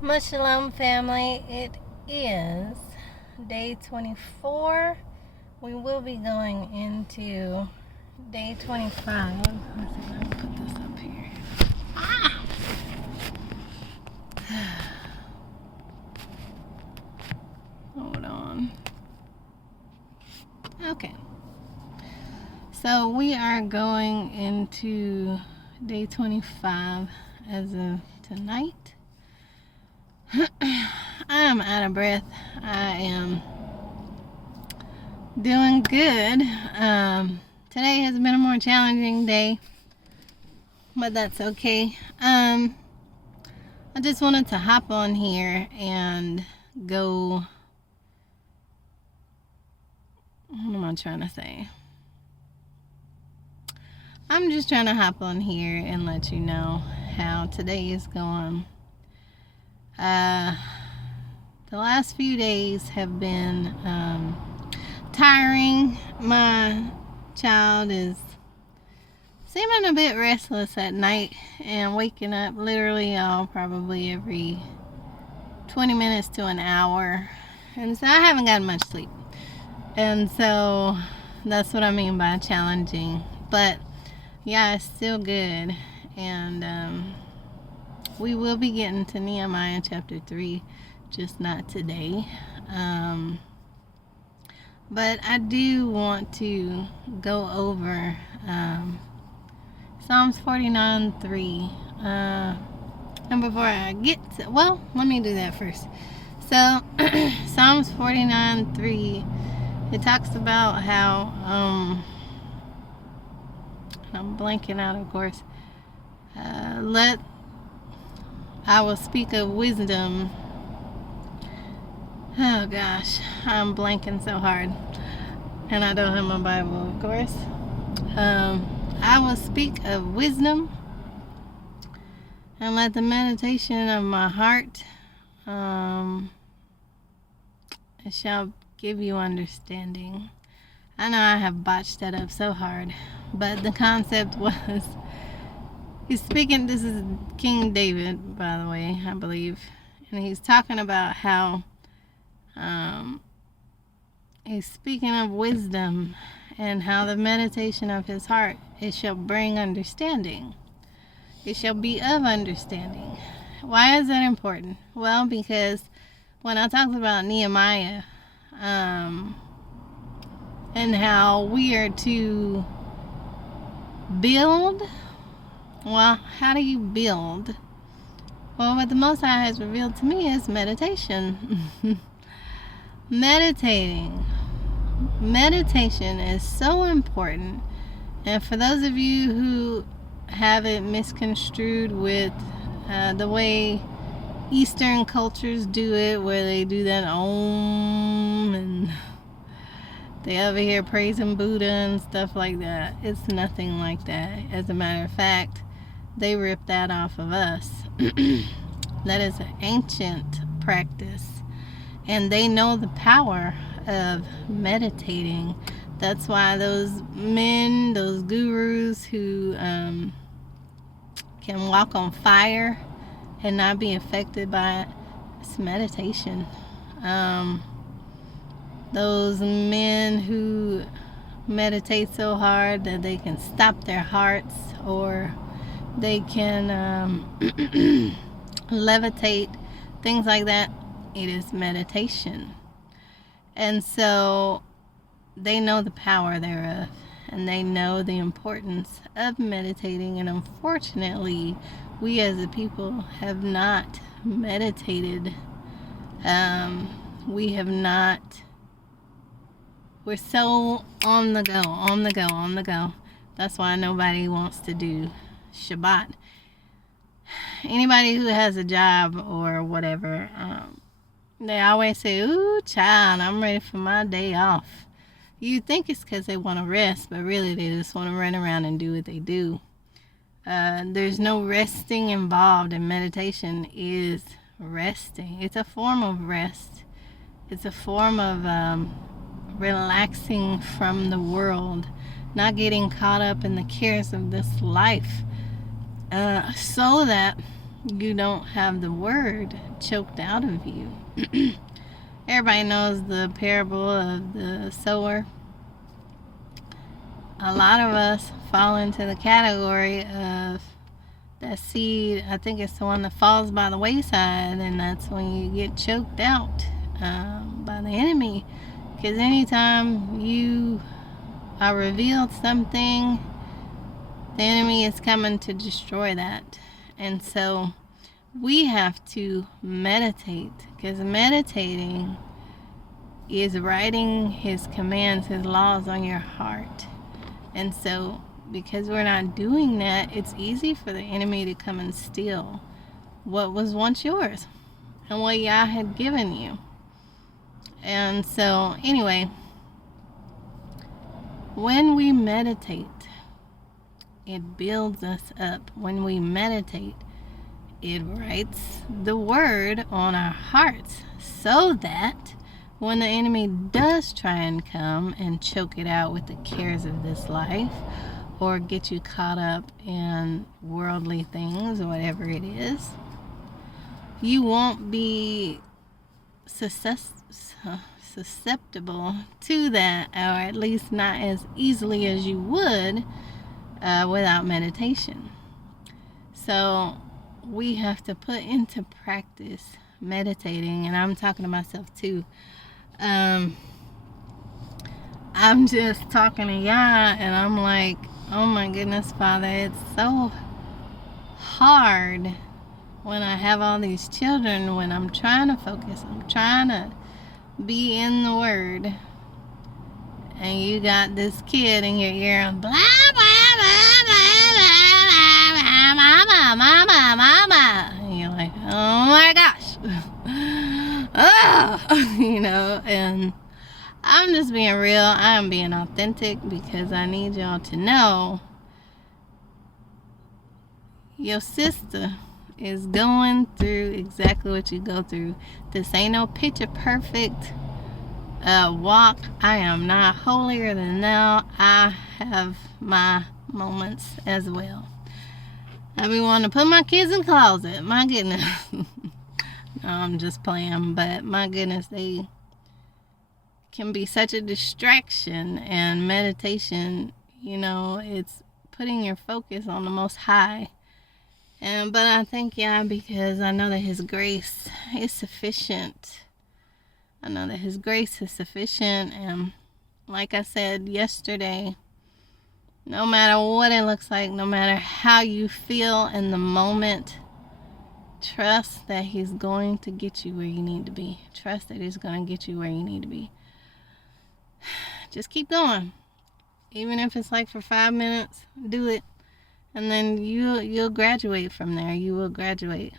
Much shalom, family. It is day 24. We will be going into day 25. Let's see if I can put this up here. Hold on. Okay. So we are going into day 25 as of tonight. I am out of breath. I am doing good. Today has been a more challenging day, but that's okay. I just wanted to hop on here and go. What am I trying to say? I'm just trying to hop on here and let you know how today is going. The last few days have been tiring. My child is seeming a bit restless at night and waking up literally probably every 20 minutes to an hour. And so I haven't gotten much sleep. And so that's what I mean by challenging. But yeah, it's still good. And we will be getting to Nehemiah chapter 3, just not today. But I do want to go over Psalms 49:3. And before I get to, well, let me do that first. So, Psalms 49:3, it talks about how, I'm blanking out, of course. I will speak of wisdom. Oh gosh, I'm blanking so hard. And I don't have my Bible, of course. I will speak of wisdom and let the meditation of my heart it shall give you understanding. I know I have botched that up so hard, but the concept was, he's speaking, this is King David, by the way, I believe, and he's talking about how he's speaking of wisdom and how the meditation of his heart, it shall bring understanding. It shall be of understanding. Why is that important? Well, because when I talked about Nehemiah and how we are to build, well, how do you build? Well, what the Most High has revealed to me is meditation. Meditation is so important. And for those of you who have it misconstrued with the way Eastern cultures do it, where they do that Om and they over here praising Buddha and stuff like that, it's nothing like that. As a matter of fact, they ripped that off of us. That is an ancient practice, and they know the power of meditating. That's why those men, those gurus who can walk on fire and not be affected by it, it's meditation. Those men who meditate so hard that they can stop their hearts, or they can levitate, things like that, it is meditation. And so they know the power thereof, and they know the importance of meditating. And unfortunately, we as a people have not meditated. We have not. We're so on the go. That's why nobody wants to do Shabbat. Anybody who has a job or whatever, they always say, "Ooh, child, I'm ready for my day off." You think it's because they want to rest, but really they just want to run around and do what they do. There's no resting involved, and meditation is resting. It's a form of rest. It's a form of relaxing from the world, not getting caught up in the cares of this life, so that you don't have the word choked out of you. Everybody knows the parable of the sower. A lot of us fall into the category of that seed. I think it's the one that falls by the wayside, and that's when you get choked out by the enemy. Because anytime you are revealed something, the enemy is coming to destroy that. And so we have to meditate, because meditating is writing his commands, his laws on your heart. And so because we're not doing that, it's easy for the enemy to come and steal what was once yours and what Yah had given you. And so anyway, when we meditate, it builds us up. When we meditate, it writes the word on our hearts, so that when the enemy does try and come and choke it out with the cares of this life, or get you caught up in worldly things, or whatever it is, you won't be susceptible to that, or at least not as easily as you would without meditation. So we have to put into practice meditating, and I'm talking to myself too. I'm just talking to Yah, and I'm like, oh my goodness, Father, it's so hard when I have all these children, when I'm trying to focus, I'm trying to be in the Word, and you got this kid in your ear and blah, blah, blah, blah, blah, mama, mama, mama, and you're like, oh my gosh. And I'm just being real. I'm being authentic, because I need y'all to know your sister is going through exactly what you go through. This ain't no picture perfect walk. I am not holier than thou. I have my moments as well. I be wanting to put my kids in the closet. My goodness. No, I'm just playing, but my goodness, they can be such a distraction. And meditation, it's putting your focus on the Most High. But I thank Yah, because I know that His grace is sufficient. I know that His grace is sufficient. And like I said yesterday, no matter what it looks like, no matter how you feel in the moment, trust that He's going to get you where you need to be. Trust that He's going to get you where you need to be. Just keep going. Even if it's like for 5 minutes, do it. And then you'll graduate from there. You will graduate.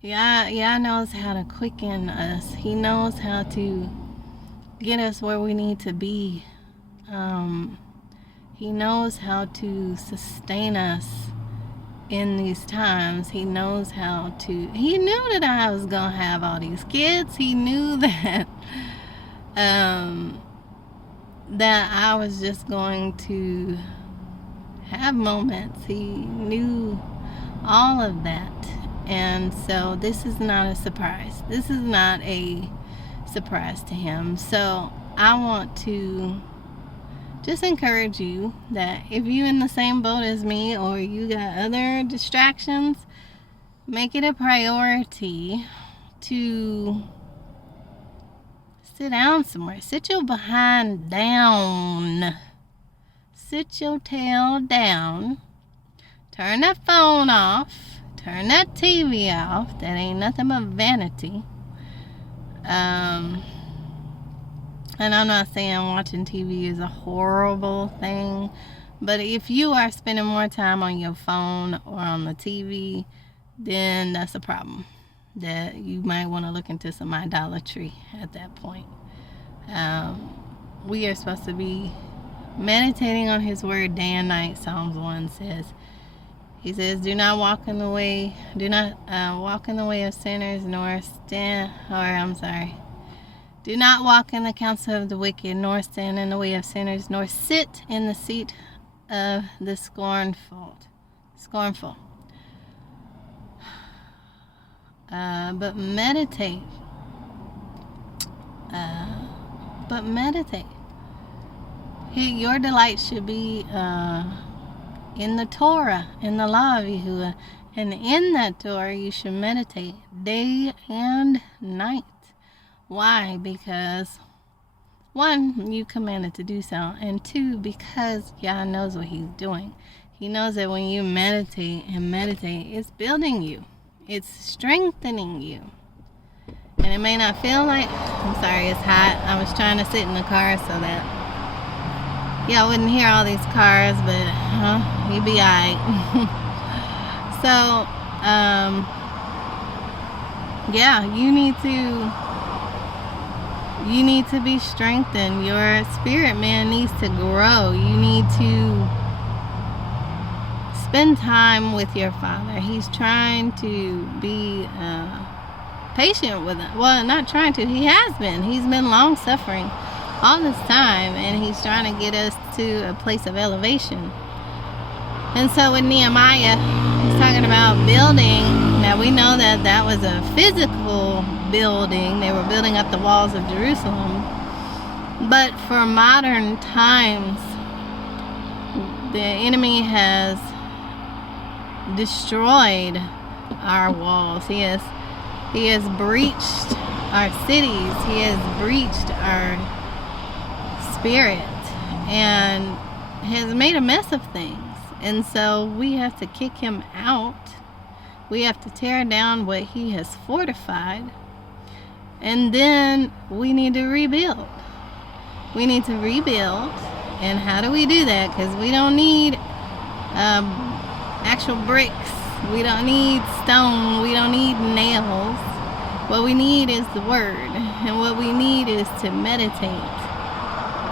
Yah knows how to quicken us. He knows how to get us where we need to be. He knows how to sustain us in these times. He knows how to. He knew that I was going to have all these kids. He knew that that I was just going to have moments. He knew all of that. And so this is not a surprise. This is not a surprise to Him. So I want to just encourage you that if you're in the same boat as me, or you got other distractions, make it a priority to sit down somewhere. Sit your behind down. Sit your tail down. Turn that phone off. Turn that TV off. That ain't nothing but vanity. And I'm not saying watching TV is a horrible thing, but if you are spending more time on your phone or on the TV, then that's a problem. That you might want to look into some idolatry at that point. We are supposed to be meditating on His word day and night. Psalms 1 says, He says, do not walk in the way of sinners, do not walk in the counsel of the wicked, nor stand in the way of sinners, nor sit in the seat of the scornful. But meditate. But meditate. Your delight should be in the Torah, in the law of Yahuwah. And in that Torah, you should meditate day and night. Why? Because, one, you commanded to do so. And two, because Yah knows what he's doing. He knows that when you meditate and meditate, it's building you. It's strengthening you. And it may not feel like, I'm sorry, it's hot. I was trying to sit in the car so that I wouldn't hear all these cars, but you'd be alright. So, you need to be strengthened. Your spirit man needs to grow. You need to spend time with your Father. He's trying to be patient with it. Well, not trying to. He has been. He's been long suffering all this time, and he's trying to get us to a place of elevation. And so with Nehemiah, he's talking about building. Now we know that was a physical building. They were building up the walls of Jerusalem. But for modern times, the enemy has destroyed our walls. He has breached our cities. He has breached our spirit and has made a mess of things. And so we have to kick him out. We have to tear down what he has fortified. And then we need to rebuild. We need to rebuild. And how do we do that? Because we don't need actual bricks. We don't need stone. We don't need nails. What we need is the word. And what we need is to meditate.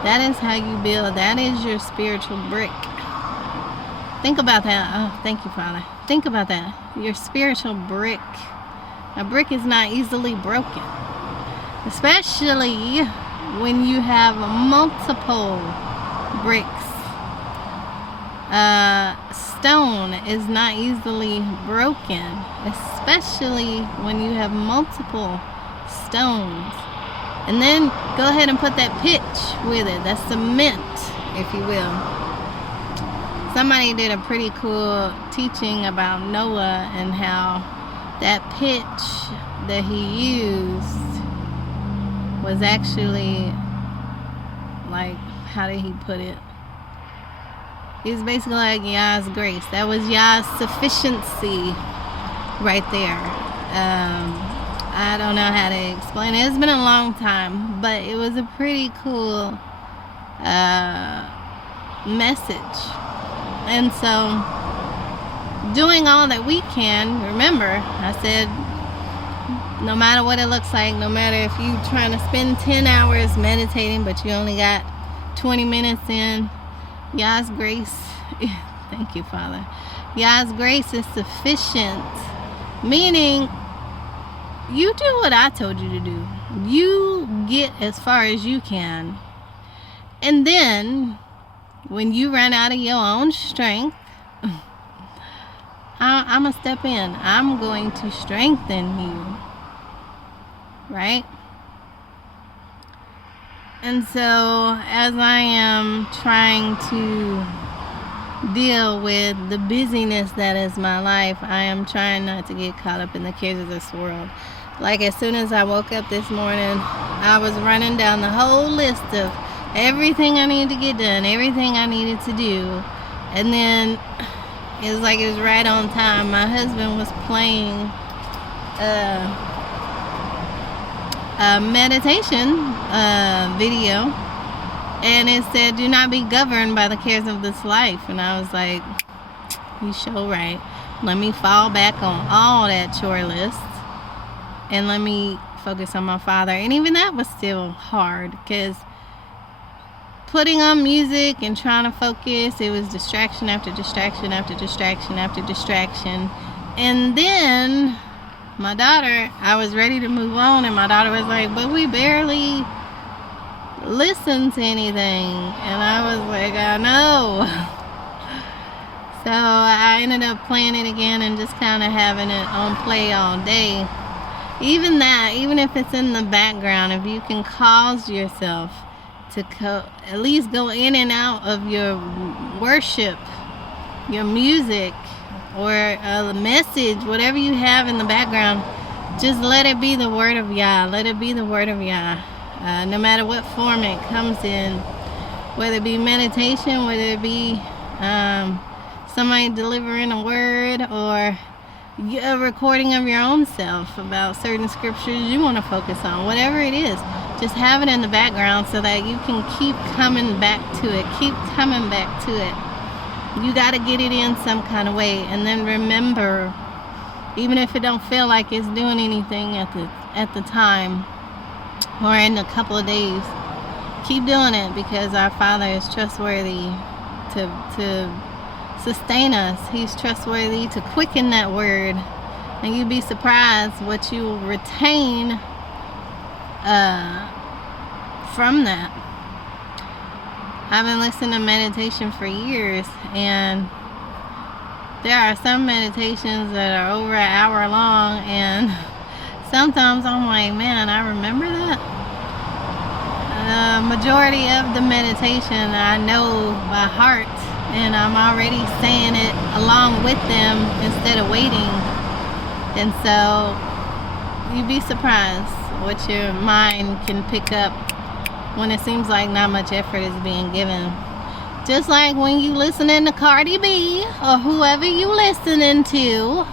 That is how you build. That is your spiritual brick. Think about that. Oh, thank you, Father. Think about that. Your spiritual brick. A brick is not easily broken. Especially when you have multiple bricks. Stone is not easily broken. Especially when you have multiple stones. And then go ahead and put that pitch with it. That's cement, if you will. Somebody did a pretty cool teaching about Noah and how that pitch that he used was actually, like, how did he put it? It's basically like Yah's grace. That was Yah's sufficiency right there. I don't know how to explain it. It's been a long time, but it was a pretty cool message. And so, doing all that we can, remember, I said, no matter what it looks like, no matter if you're trying to spend 10 hours meditating, but you only got 20 minutes in, Yah's grace, thank you, Father. Yah's grace is sufficient, meaning you do what I told you to do. You get as far as you can. And then, when you run out of your own strength, I'm going to step in. I'm going to strengthen you. Right? And so, as I am trying to deal with the busyness that is my life, I am trying not to get caught up in the cares of this world. Like, as soon as I woke up this morning, I was running down the whole list of everything I needed to get done, everything I needed to do. And then it was like it was right on time. My husband was playing a meditation video, and it said, do not be governed by the cares of this life. And I was like, you sure right. Let me fall back on all that chore list and let me focus on my Father. And even that was still hard, because putting on music and trying to focus, it was distraction after distraction after distraction after distraction. And then my daughter, I was ready to move on, and my daughter was like, but we barely listen to anything. And I was like, I know. So I ended up playing it again and just kind of having it on play all day. Even that, even if it's in the background, if you can cause yourself to at least go in and out of your worship, your music, or a message, whatever you have in the background, just let it be the word of Yah. Let it be the word of Yah. No matter what form it comes in, whether it be meditation, whether it be somebody delivering a word, or a recording of your own self about certain scriptures you want to focus on, whatever it is, just have it in the background so that you can keep coming back to it. Keep coming back to it. You got to get it in some kind of way, and then remember, even if it don't feel like it's doing anything at the time or in a couple of days, keep doing it, because our Father is trustworthy to sustain us. He's trustworthy to quicken that word, and you'd be surprised what you will retain from that. I've been listening to meditation for years, and there are some meditations that are over an hour long, and sometimes I'm like, man, I remember that. Majority of the meditation I know by heart, and I'm already saying it along with them instead of waiting. And so you'd be surprised what your mind can pick up when it seems like not much effort is being given. Just like when you listening to Cardi B or whoever you listening to,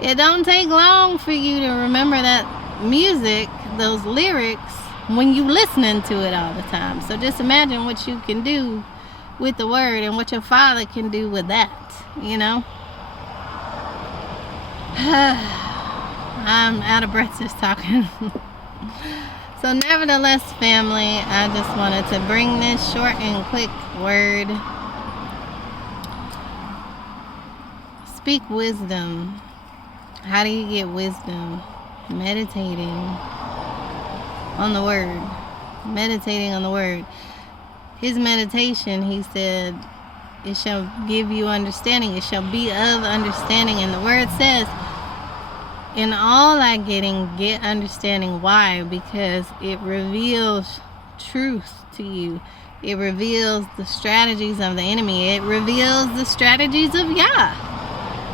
it don't take long for you to remember that music, those lyrics, when you listening to it all the time. So just imagine what you can do with the word, and what your Father can do with that, you know. I'm out of breath just talking. So nevertheless, family, I just wanted to bring this short and quick word. Speak wisdom. How do you get wisdom? Meditating on the word. Meditating on the word. His meditation, he said, it shall give you understanding. It shall be of understanding. And the word says, in all thy getting, get understanding. Why? Because it reveals truth to you. It reveals the strategies of the enemy. It reveals the strategies of Yah.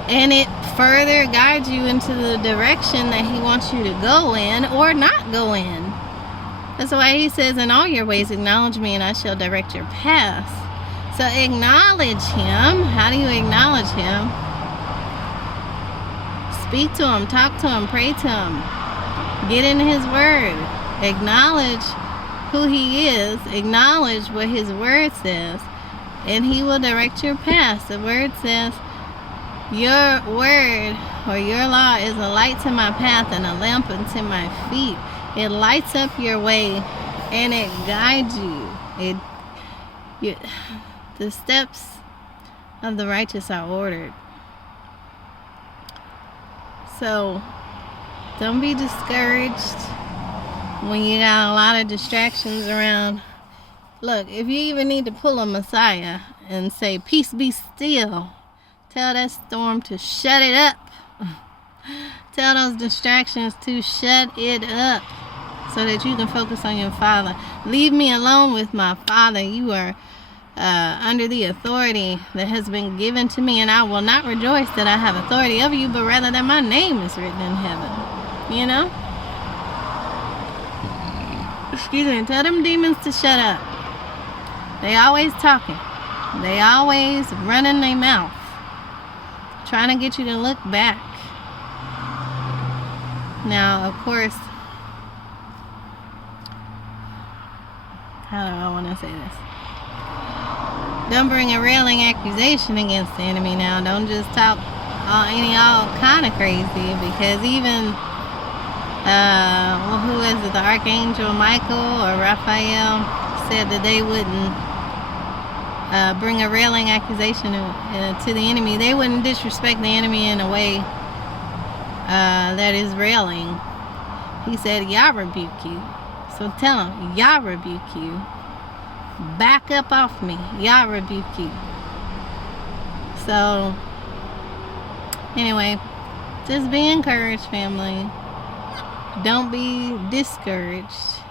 And it further guides you into the direction that he wants you to go in or not go in. That's why he says, in all your ways acknowledge me and I shall direct your paths. So acknowledge him. How do you acknowledge him? Speak to him, talk to him, pray to him. Get in his word. Acknowledge who he is. Acknowledge what his word says. And he will direct your path. The word says, your word or your law is a light to my path and a lamp unto my feet. It lights up your way and it guides you. The steps of the righteous are ordered. So don't be discouraged when you got a lot of distractions around. Look, if you even need to pull a Messiah and say, peace be still, tell that storm to shut it up. Tell those distractions to shut it up so that you can focus on your Father. Leave me alone with my Father. You are under the authority that has been given to me, and I will not rejoice that I have authority over you, but rather that my name is written in heaven. You know? Excuse me. Tell them demons to shut up. They always talking. They always running their mouth, trying to get you to look back. Now, of course, how do I want to say this? Don't bring a railing accusation against the enemy now. Don't just talk all kind of crazy, because even who is it, the Archangel Michael or Raphael said that they wouldn't bring a railing accusation to the enemy. They wouldn't disrespect the enemy in a way that is railing. He said, Yah rebuke you. So tell him, Yah rebuke you. Back up off me. Yah rebuke you. So, anyway, Just be encouraged, family. Don't be discouraged.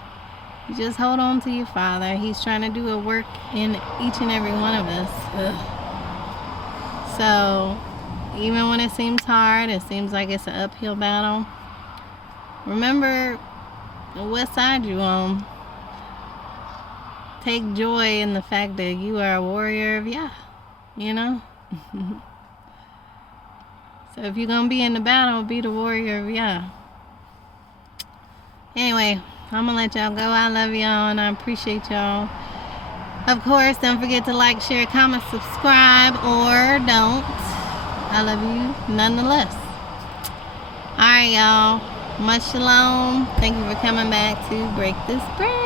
Just hold on to your Father. He's trying to do a work in each and every one of us. So, even when it seems hard, it seems like it's an uphill battle, remember what side you're on. Take joy in the fact that you are a warrior of Yah, you know? So if you're going to be in the battle, be the warrior of Yah. Anyway, I'm going to let y'all go. I love y'all and I appreciate y'all. Of course, don't forget to like, share, comment, subscribe, or don't. I love you nonetheless. Alright, y'all. Much shalom. Thank you for coming back to Break This Bread.